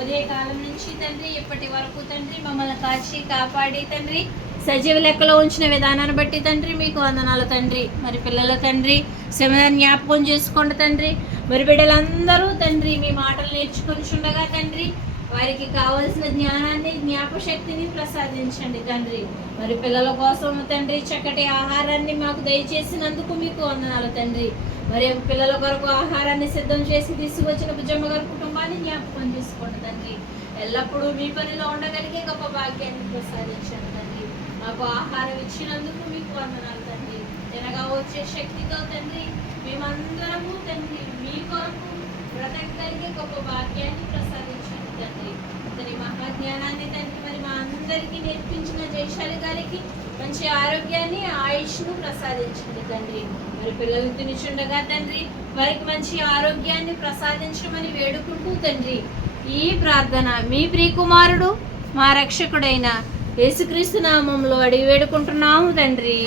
ఉదయకాలం నుంచి తండ్రి ఇప్పటి వరకు తండ్రి మమ్మల్ని కాచి కాపాడి తండ్రి సజీవ లెక్కలో ఉంచిన విధానాన్ని బట్టి తండ్రి మీకు వందనాలు తండ్రి. మరి పిల్లల తండ్రి సమయాన్ని జ్ఞాపకం చేసుకోండి తండ్రి. మరి బిడ్డలందరూ తండ్రి మీ మాటలు నేర్చుకొని చుండగా తండ్రి వారికి కావలసిన జ్ఞానాన్ని జ్ఞాపశక్తిని ప్రసాదించండి తండ్రి. మరి పిల్లల కోసం తండ్రి చక్కటి ఆహారాన్ని మాకు దయచేసినందుకు మీకు వందనాలు తండ్రి. మరి పిల్లల కొరకు ఆహారాన్ని సిద్ధం చేసి తీసుకొచ్చిన బుజ్జమ్మ గారి కుటుంబాన్ని జ్ఞాపకం చేసుకోండి తండ్రి. ఎల్లప్పుడూ మీ పనిలో ఉండగలిగే గొప్ప భాగ్యాన్ని ప్రసాదించండి తండ్రి. మాకు ఆహారం ఇచ్చినందుకు మీకు వందనాలు తండ్రి. తినగా వచ్చే శక్తితో తండ్రి మేమందరము బ్రతకగలిగే గొప్ప భాగ్యాన్ని ప్రసాదించండి తండ్రి ఇతని మహాజ్ఞానాన్ని తండ్రి మరి మా అందరికీ నేర్పించిన జయశాలి గారికి మంచి ఆరోగ్యాన్ని ఆయుష్ను ప్రసాదించండి తండ్రి. మరి పిల్లలు తినిచుండగా తండ్రి వారికి మంచి ఆరోగ్యాన్ని ప్రసాదించమని వేడుకుంటూ తండ్రి ఈ ప్రార్థన మీ ప్రియకుమారుడు మా రక్షకుడైన యేసుక్రీస్తు నామంలో అడిగి వేడుకుంటున్నాము తండ్రి.